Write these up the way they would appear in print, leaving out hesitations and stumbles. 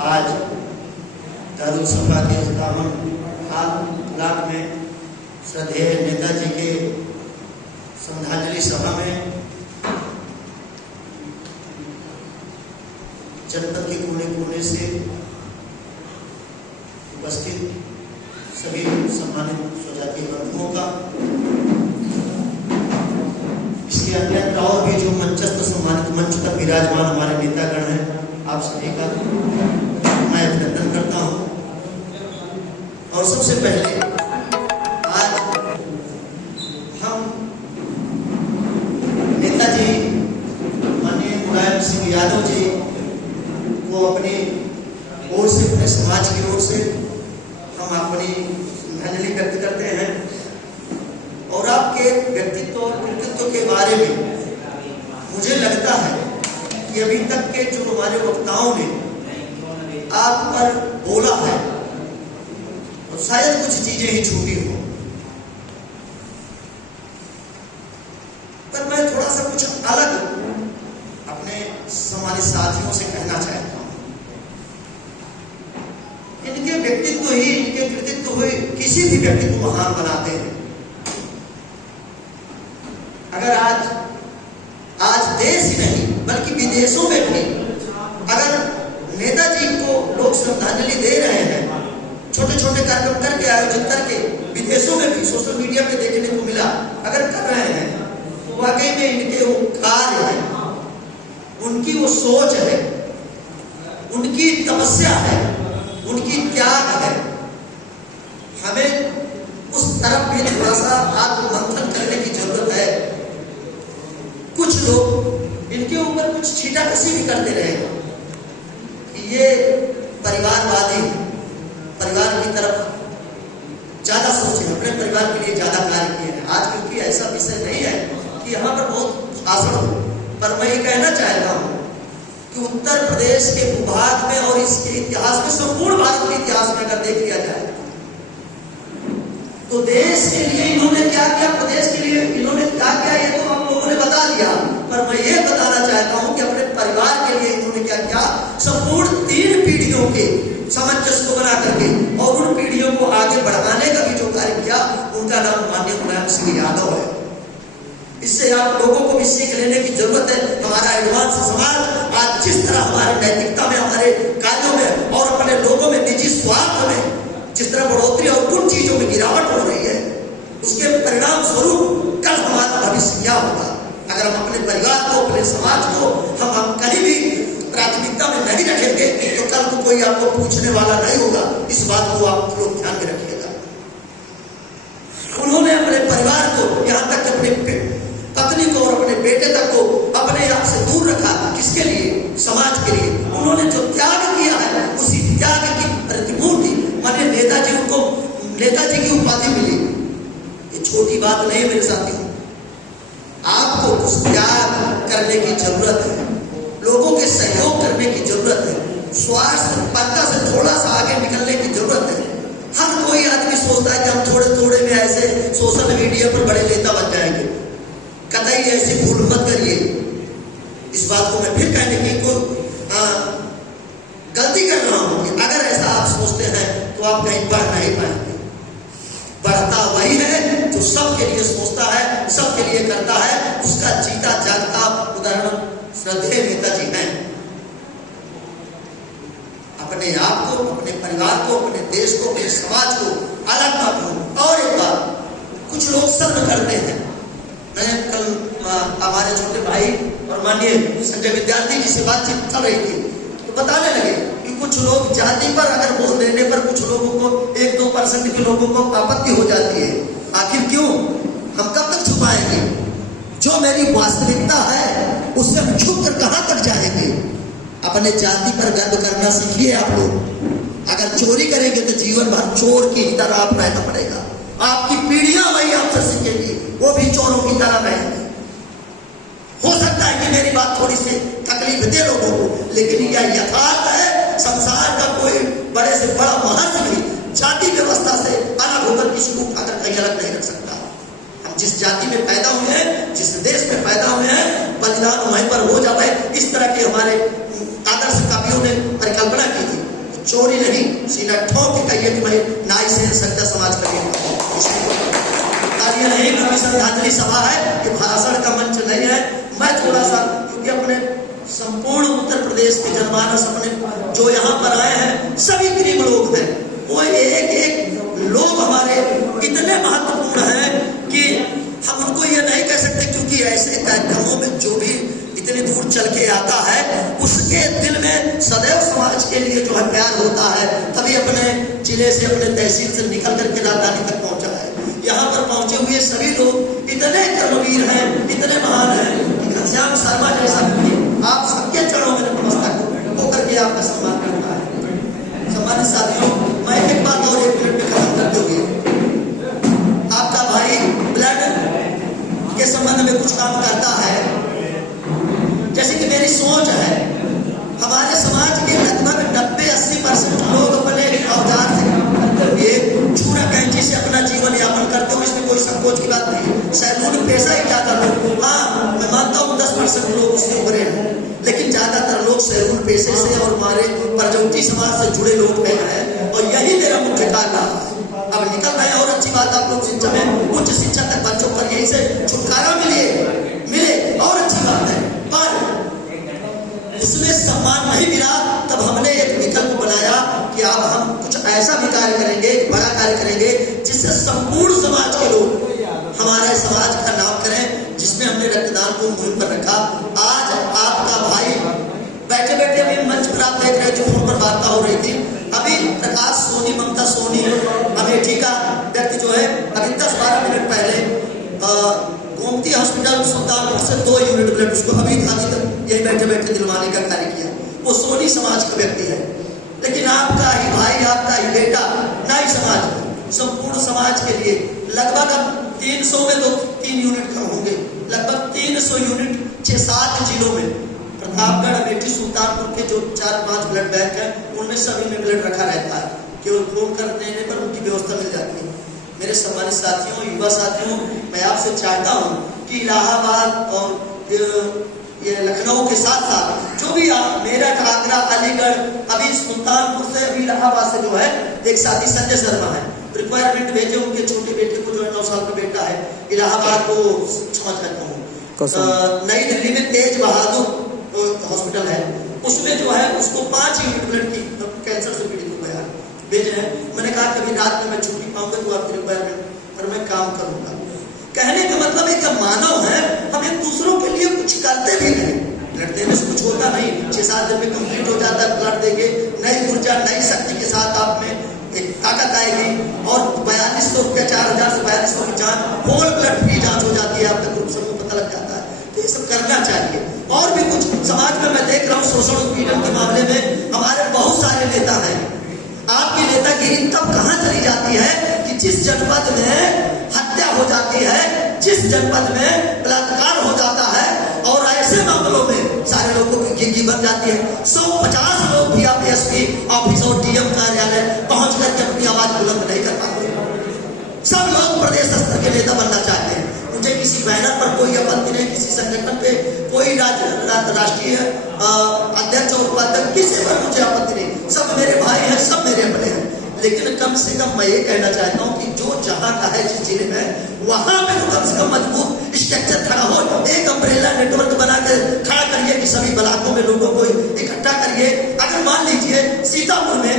आज दारुल सफा के इस्तामन हाल ब्लॉक में श्रद्धेय नेताजी के श्रद्धांजलि सभा में जनपद के कोने कोने से उपस्थित सभी सम्मानित स्वजातीय बंधुओं का, इसके अन्यत्र और भी जो मंचस्थ सम्मानित मंच पर विराजमान हमारे नेतागण हैं, आप सभी का मैं अभिनंदन करता हूं। और सबसे पहले आज हम नेताजी माननीय मुलायम सिंह यादव जी को अपनी ओर से, अपने समाज की ओर से हम अपनी श्रद्धांजलि व्यक्त करते हैं। और आपके व्यक्तित्व और कृतित्व के बारे में मुझे लगता है कि अभी तक के जो हमारे वक्ताओं ने आप पर बोला है और शायद कुछ चीजें ही छूटी हो, पर मैं थोड़ा सा कुछ अलग अपने हमारे साथियों से कहना चाहता हूं। इनके व्यक्तित्व ही, इनके कृतित्व हुए किसी भी व्यक्ति को महान बनाते हैं। अगर आज देश ही नहीं बल्कि विदेशों में भी अगर नेताजी को लोग श्रद्धांजलि दे रहे हैं, छोटे छोटे कार्यक्रम करके, आयोजित करके, विदेशों में भी सोशल मीडिया पे देखने को मिला, अगर कर रहे हैं तो वाकई में इनके वो कार्य है, उनकी वो सोच है, उनकी तपस्या है, उनकी त्याग है। हमें उस तरफ भी थोड़ा सा आत्ममंथन करने की जरूरत है। कुछ लोग इनके ऊपर कुछ छीटाकशी भी करते रहेगा कि ये परिवारवादी, परिवार की तरफ ज्यादा सोचे, अपने परिवार के लिए ज्यादा कार्य किए हैं। आज क्योंकि ऐसा विषय नहीं है कि यहाँ पर बहुत भाषण हो, पर मैं ये कहना चाहता हूँ कि उत्तर प्रदेश के भूभाग में और इसके इतिहास में, संपूर्ण भारत के इतिहास में अगर देख लिया जाए तो देश के लिए इन्होंने क्या किया, प्रदेश के लिए इन्होंने क्या किया, ये तो हम लोगों ने बता दिया। पर मैं ये बताना चाहता हूं कि अपने परिवार के लिए इन्होंने क्या किया, संपूर्ण 3 पीढ़ियों के सामंजस्य को बना करके और उन पीढ़ियों को आगे बढ़ाने का भी जो कार्य किया, उनका नाम माननीय मुलायम सिंह यादव है। इससे आप लोगों को भी सीख लेने की जरूरत है। हमारा एडवांस समाज आज जिस तरह हमारे नैतिकता में, हमारे कार्यों में और अपने लोगों में, निजी स्वार्थ में जिस तरह बढ़ोतरी और कुछ चीजों में गिरावट हो रही है, उसके परिणाम स्वरूप कल हमारा भविष्य क्या होगा। अगर हम अपने परिवार को, अपने समाज को हम कहीं भी प्राथमिकता में नहीं रखेंगे तो कल को कोई आपको पूछने वाला नहीं होगा। इस बात को आप लोग ध्यान में रखिएगा। उन्होंने अपने परिवार को, यहाँ तक अपने पत्नी को और अपने बेटे तक को अपने आप से दूर रखा। किसके लिए? समाज के लिए। उन्होंने जो त्याग किया है, उसी त्याग की प्रतिमूर्ति माने नेताजी, उनको नेताजी की उपाधि मिली। ये छोटी बात नहीं है मेरे साथियों। आपको उस त्याग करने की जरूरत है, लोगों के सहयोग करने की जरूरत है, स्वास्थ्य पक्का से थोड़ा सा आगे निकलने की जरूरत है। हर कोई आदमी सोचता है कि हम थोड़े थोड़े में ऐसे सोशल मीडिया पर बड़े नेता बन जाएंगे। कतई ऐसी भूल मत करिए। इस बात को मैं फिर कहने की कोई गलती कर रहा हूं कि अगर ऐसा आप सोचते हैं तो आप कहीं बढ़ नहीं पाएंगे। बढ़ता वही है जो सबके लिए सोचता है, सबके लिए करता है। उसका जीता जागता उदाहरण श्रद्धेय नेताजी हैं। अपने आप को, अपने परिवार को, अपने देश को, अपने समाज को अलग मत हो। और एक बात, कुछ लोग शर्म करते हैं। मैं कल हमारे छोटे भाई और माननीय संजय विद्यार्थी जी से बातचीत चल रही थी तो बताने लगे कि कुछ लोग जाति पर अगर बोल देने पर कुछ लोगों को 1-2% के लोगों को आपत्ति हो जाती है। आखिर क्यों? हम कब तक छुपाएंगे? जो मेरी वास्तविकता है उससे हम छुप कर कहां तक जाएंगे? अपने जाति पर गर्व करना सीखिए आप लोग। अगर चोरी करेंगे तो जीवन भर चोर की तरह आप रहना पड़ेगा। आपकी पीढ़ियां वही आपसे सीखेंगी, वो भी चोरों की तरह रहेंगे। हो सकता है कि मेरी बात थोड़ी सी तकलीफ दे लोगों को, लेकिन यह यथार्थ है। संसार का कोई बड़े से बड़ा महर्ष भी जाति व्यवस्था से अलग होकर किसी को उठाकर कहीं अलग नहीं रख सकता। हम जिस जाति में पैदा हुए हैं, जिस देश में पैदा हुए हैं, बलिदान वहीं पर हो जाए। इस तरह के हमारे आदर्श कवियों ने परिकल्पना की थी। चोरी नहीं, सीना ठोक के कहिए कि भाई नाई से सकता समाज करिए। तालियां नहीं, क्योंकि श्रद्धांजलि सभा है, ये भाषण का मंच नहीं है। मैं थोड़ा सा, क्योंकि अपने संपूर्ण उत्तर प्रदेश के जनमानस, अपने जो यहाँ पर आए हैं सभी गरीब लोग हैं, वो एक एक लोग हमारे इतने महत्वपूर्ण हैं कि हम उनको ये नहीं कह सकते, क्योंकि ऐसे कार्यक्रमों में जो भी इतनी दूर चल के आता है उसके दिल में सदैव समाज के लिए जो है प्यार होता है, तभी अपने जिले से, अपने तहसील से निकल करके राजधानी तक पहुंचा है। यहाँ पर पहुंचे हुए सभी लोग इतने कर्मवीर हैं, इतने महान हैं कि घनश्याम शर्मा जैसा व्यक्ति आप सबके चरणों में नतमस्तक होकर के आपका सम्मान करता है। सम्मानित साथियों, मैं एक बात और 1 मिनट में खत्म करते हुए, आपका भाई ब्लड के संबंध में कुछ काम करता है। जैसे कि मेरी सोच है, हमारे समाज के लगभग 90-80% लोग अपने औजार से काम करते हुए, छुरा कैंची से अपना जीवन यापन करते हुए, इसमें कोई संकोच की बात नहीं। सैलून पेशा ही ज्यादा लोग, हाँ मैं मानता हूँ 10% लोग उससे उभरे हैं, लेकिन ज्यादातर लोग सैलून पेशे से और हमारे परजौती समाज से जुड़े लोग हैं, और यही मेरा मुख्य कारण है। अब निकल रहे हैं और अच्छी बात, आप लोग शिक्षा में उच्च शिक्षा तक बच्चों पर यही से छुटकारा मिले और अच्छी बात है, पर उसमें सम्मान नहीं मिला। तब हमने एक विकल्प बनाया कि अब हम कुछ ऐसा भी कार्य करेंगे, बड़ा कार्य करेंगे, जिससे संपूर्ण समाज के लोग हमारे समाज का नाम करें, जिसमें हमने रक्तदान को मुहिम पर रखा। आज आपका भाई बैठे बैठे अभी मंच पर आप देख रहे थे, फोन पर वार्ता हो रही थी, अभी प्रकाश सोनी, ममता सोनी, अमेठी का व्यक्ति जो है, अभी 10-12 मिनट पहले गोमती हॉस्पिटल सुल्तानपुर से 2 यूनिट ब्लड उसको अभी यही बैठे बैठे दिलवाने का कार्य किया। वो सोनी समाज का व्यक्ति है, लेकिन आपका ही भाई, आपका ही बेटा नाई समाज, संपूर्ण समाज के लिए लगभग अब 300 में तो 3 यूनिट कम होंगे, लगभग 300 यूनिट 6-7 जिलों में, प्रतापगढ़, अमेठी, सुल्तानपुर के जो 4-5 ब्लड बैंक है, उनमें सभी में ब्लड रखा रहता है। केवल फोन कर देने पर उनकी व्यवस्था मिल जाती है। मेरे सम्मानित साथियों, युवा साथियों, मैं आपसे चाहता हूं कि इलाहाबाद और ये लखनऊ के साथ साथ जो भी मेरठ, आगरा, अलीगढ़, अभी सुल्तानपुर से, अभी इलाहाबाद से जो है एक साथी संजय शर्मा है, रिक्वायरमेंट भेजे उनके छोटे बेटे को, जो है 9 साल का बेटा है, इलाहाबाद को समझ करता हूँ, नई दिल्ली में तेज बहादुर हॉस्पिटल है, उसमें जो है उसको 5 यूनिट ब्लड की कैंसर से पीड़ित हो गया, भेज रहे हैं। मैंने कहा कभी रात में मैं छुट्टी पाऊंगा तो आपकी रिक्वायरमेंट पर मैं काम करूंगा। कहने का मतलब एक मानव है, हम एक दूसरों के लिए कुछ करते भी नहीं। ब्लड देने से कुछ होता नहीं, 6-7 दिन में कंप्लीट हो जाता है। ब्लड देंगे, नई ऊर्जा, नई शक्ति के साथ आप में एक ताकत आएगी, और 4200 रुपया, 4000 से 4200 की जांच, होल ब्लड फ्री जांच हो जाती है, आपका ग्रुप समूह पता लग जाता है। तो ये सब करना चाहिए। और भी कुछ समाज में मैं देख रहा हूँ, शोषण उत्पीड़न के मामले में हमारे बहुत सारे नेता हैं। आपकी नेतागिरी तब कहां चली जाती है कि जिस जनपद में हत्या हो जाती है, जिस जनपद में बलात्कार हो जाता है, और ऐसे मामलों में सारे लोगों की गिनती बन जाती है। 150 लोग भी आप एसपी ऑफिस और डीएम कार्यालय पहुंच करके अपनी आवाज बुलंद नहीं कर पाते। सब लोग प्रदेश स्तर के नेता बनना चाहते हैं। मुझे किसी बैनर पर कोई आपत्ति नहीं, किसी संगठन पे कोई राष्ट्रीय अध्यक्ष और उपाध्यक्ष किसी पर मुझे आपत्ति नहीं, सब मेरे भाई हैं, सब मेरे अपने हैं। लेकिन कम से कम मैं ये कहना चाहता हूँ कि जो जहाँ का है, जिस जिले में, वहां पे तो कम से कम मजबूत स्ट्रक्चर खड़ा हो, एक अम्ब्रेला नेटवर्क बनाकर खड़ा करिए कि सभी ब्लॉकों में लोगों को इकट्ठा करिए। अगर मान लीजिए सीतापुर में,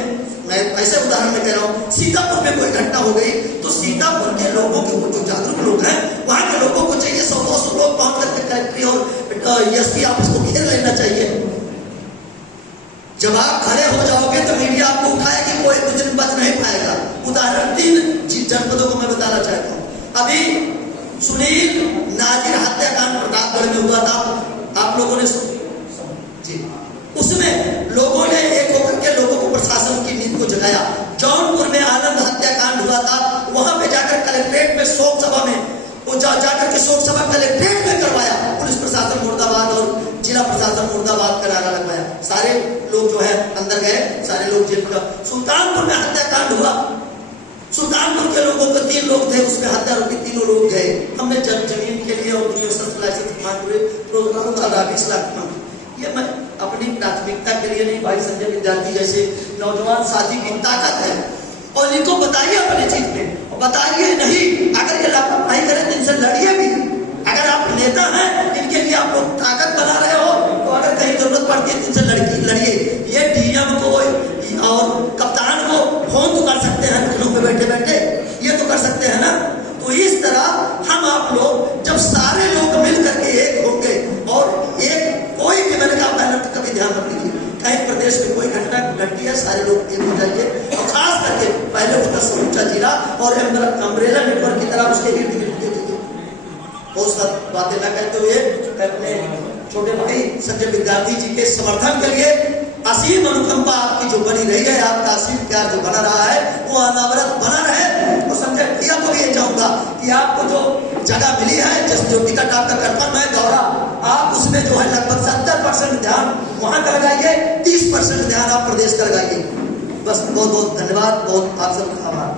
मैं ऐसे उदाहरण में कह रहा हूँ, सीतापुर में कोई घटना हो गई तो सीतापुर के लोगों के, जो जागरूक लोग हैं, वहां के लोगों को चाहिए 100-200 लोग पहुंच करके कलेक्ट्री और एसपी ऑफिस को घेर लेना चाहिए। जब आप खड़े हो जाओगे तो मीडिया आपको उठाएगी, कोई कुछ दिन बच नहीं पाएगा। उदाहरण 3 जनपदों को मैं बताना चाहता हूँ। अभी सुनील नाजिर हत्याकांड प्रतापगढ़ में हुआ था, आप लोगों ने जी, उसमें लोगों ने एक होकर के लोगों को, प्रशासन की नींद को जगाया। जौनपुर में आनंद हत्याकांड हुआ था, वहां पे जाकर कलेक्ट्रेट में शोक सभा में जाकर के शोक सभा कलेक्ट्रेट में करवाया। पुलिस प्रशासन मुर्दाबाद और जिला प्रशासन मुर्दाबाद का नारा लगवाया। सारे लोग जो है अंदर गए, सारे लोग जेल का। सुल्तानपुर में हत्याकांड हुआ, सुल्तानपुर के लोगों को 3 लोग थे, उसमें हत्या रुकी, 3 लोग गए। हमने जमीन के लिए और लाइसेंस मांग हुए, 20 लाख मांग। ये मैं अपनी प्राथमिकता के लिए नहीं, भाई संजय विद्यार्थी जैसे नौजवान साथी की ताकत है, और इनको बताइए अपने चीज में, और बताइए नहीं, अगर ये लापरवाही करें तो इनसे लड़िए भी। अगर आप नेता हैं, इनके लिए आप लोग ताकत बना रहे हो, तो अगर कहीं जरूरत पड़ती है तो इनसे लड़िए। ये डीएम को और कप्तान को फोन तो कर सकते हैं, घुटनों पे बैठे बैठे, ये तो कर सकते हैं ना। तो इस तरह हम आप लोग जब सारे लोग मिल करके एक होंगे, और एक कोई भी, मैंने कहा पहले तो कभी ध्यान रख लीजिए, कहीं प्रदेश में कोई घटना घटती है, सारे लोग एक हो जाइए, और खास करके पहले उसका समूचा जिला और अम्ब्रेला नेटवर्क की तरह उसके इर्द गिर्द दे दीजिए। बहुत सारी बातें न कहते हुए अपने छोटे भाई संजय विद्यार्थी जी के समर्थन के लिए असीम अनुकंपा आपकी जो बनी रही है, आपका असीम प्यार जो बना रहा है, वो अनावरत बना रहे। और संजय भैया को भी ये चाहूंगा कि आपको जो जगह मिली है, जिस जो टिकट आपका कंफर्म है दौरा, आप उसमें जो है लगभग 70% ध्यान वहां का लगाइए, 30% ध्यान आप प्रदेश का लगाइए। बस बहुत बहुत धन्यवाद, बहुत आप सबका आभार।